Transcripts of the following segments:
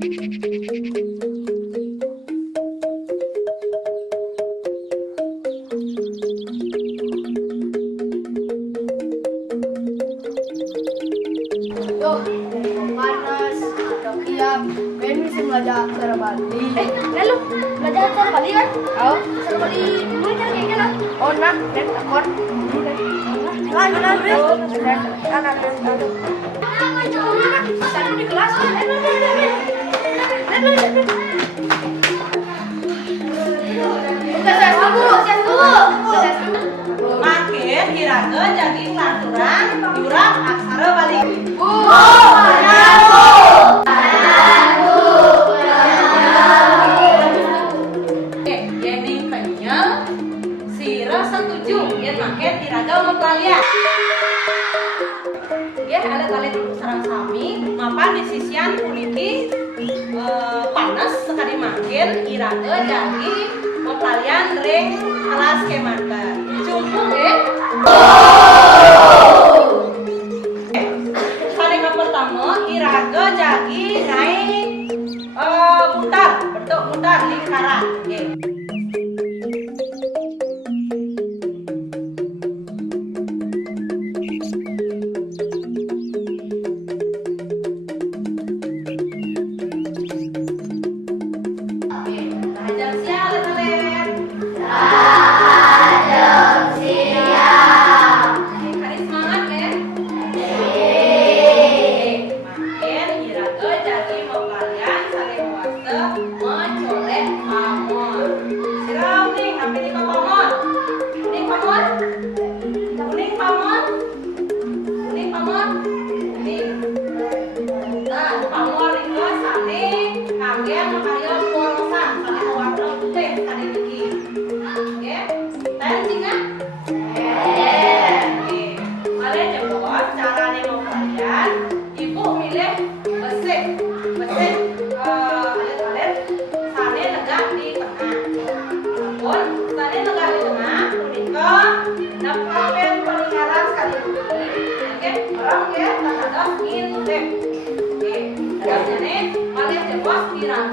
Yo, panas, udah kiam, Ben bisa belajar cara Bali. Lalu belajar cara Bali kan? Tahu? Cara Bali dulu kan kayaknya lah. Oh nah, dan takon. Satu di kelas. Makin iraga jadi laturan jurang aksara Bali. Yening kenyang sira setuju yen makin iraga mempelalian. Nggih ada kali sareng sami mapan di sisian puniki panas sekali makin iraga jadi mempelalian ring kelas kemanten. Cukup nggih? Saling pertama iraga jadi naik mutar bentuk mutar lingkaran. Nggih.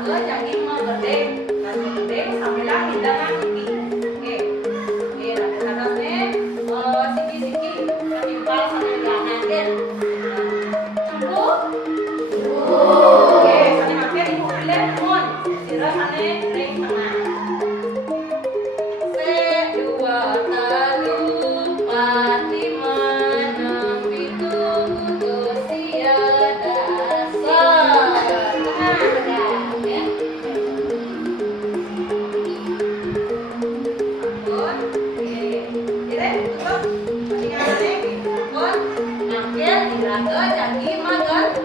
Jadi menggedeng, menggedeng sambilan hidangan iki. Oke, oke, nanti siki-siki setimpal sambil dianakin. Cukup? Oke, sane makin ibu pilih mon, sira sane ring tengah. Dua talu mati enam pitu usia dasar. Jadi magan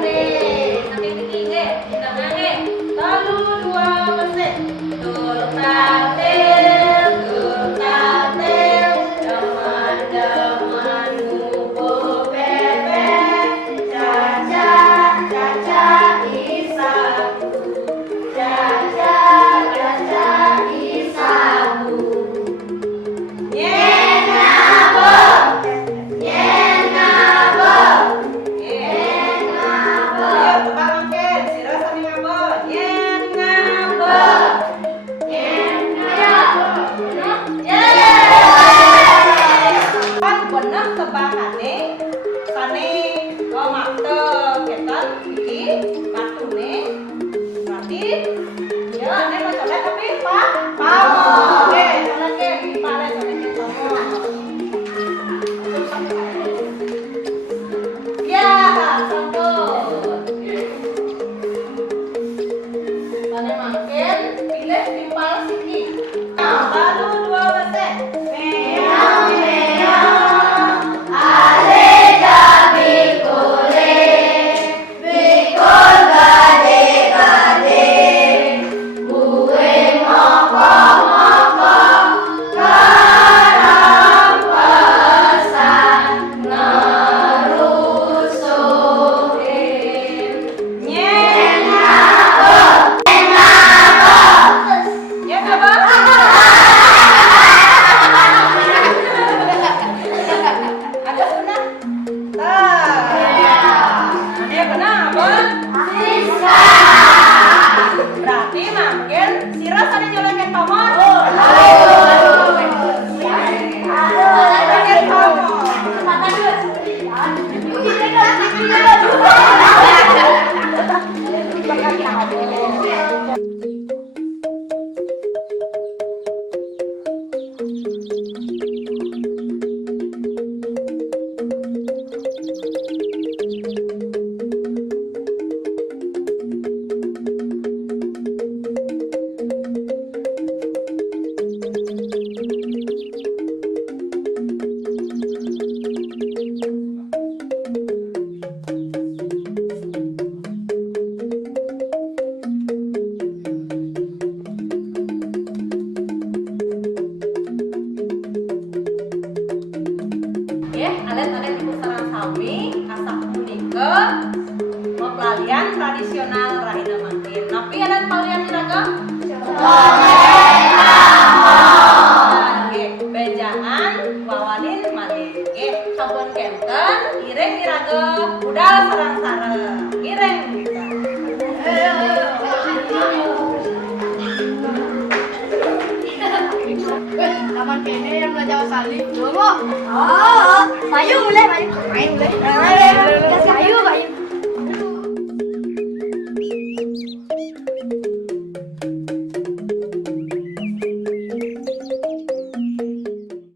deh. Sampai tinggi deh. Kita naik. Lalu 2%. Tur tatil, teman-teman ngumpul pepe. Caca isaku. Caca isaku. Alet-alet ibu sareng sami asak punika pelalian tradisional Raina Mangkin. Napi alet pelalian iraga? Nggih, bejangan wawanin malih. Nggih, sampun kenten ireng iraga budal sareng-sareng. Ireng kita. Taman kene yang belajar kali. Coba. Oh, Bayu mulai, Bayu. Main boleh. Bayu, Bayu.